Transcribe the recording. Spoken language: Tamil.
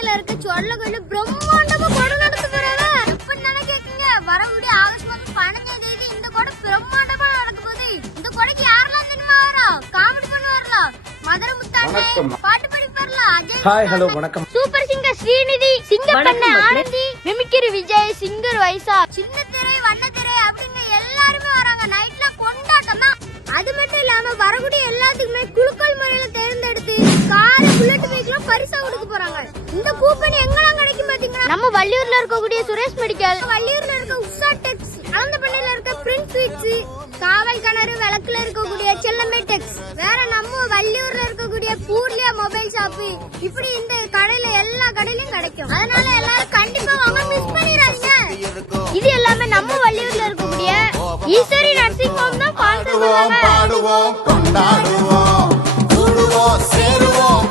பண்ணையில இருக்க சொல்ல கோயில் பிரம்மாண்டமா கொடை நடத்த போறாங்க. எப்பன்னு தானே கேக்குங்க. வரக்கூடிய ஆகஸ்ட் மாதம் 15ஆம் தேதி இந்த கொடை பிரம்மாண்டமா நடக்க போகுது. இந்த கொடைக்கு யாரெல்லாம் தெரியுமா வரும்? காமெடி பண்ணுவார்ல மதுரை முத்தாண்டி, பாட்டு படிப்பார்ல அஜய். ஹாய் ஹலோ வணக்கம். சூப்பர் சிங்கர் ஸ்ரீநிதி, சிங்கர் பண்ண ஆனந்தி, மிமிக்ரி விஜய், சிங்கர் வைசா, சின்ன திரை வண்ண திரை அப்படின்னு எல்லாருமே வராங்க. நைட்ல கொண்டாட்டம் தான். அது மட்டும் இல்லாம வரக்கூடிய எல்லாத்துக்குமே குலுக்கல் முறையில தேர்ந்தெடுத்து கார் புல்லட் பைக்லாம் பரிசா கொடுக்க போறாங்க. இந்த கூப்பன் எங்கெல்லாம் கிடைக்கும் பாத்தீங்கன்னா நம்ம வள்ளியூர்ல இருக்கக்கூடிய சுரேஷ் மெடிக்கல், வள்ளியூர்ல இருக்க உஷா டெக்ஸ், அலந்தப்பண்ணையில இருக்க பிரின்ஸ் ஸ்வீட்ஸ், காவல் கிணறு விளக்குல இருக்கக்கூடிய செல்லமே டெக்ஸ், வேற நம்ம வள்ளியூர்ல இருக்கக்கூடிய பூர்லியா மொபைல் ஷாப், இப்படி இந்த கடையில எல்லா கடையிலயும் கிடைக்கும். அதனால எல்லாரும் கண்டிப்பா வாங்க, மிஸ் பண்ணிடாதீங்க. இது எல்லாமே நம்ம வள்ளியூர்ல இருக்கக்கூடிய ஈஸ்வரி நர்சிங் ஹோம் தான் ஸ்பான்சர் பண்ணுவாங்க. பாடுவோம் கொண்டாடுவோம் கூடுவோம் சேருவோம்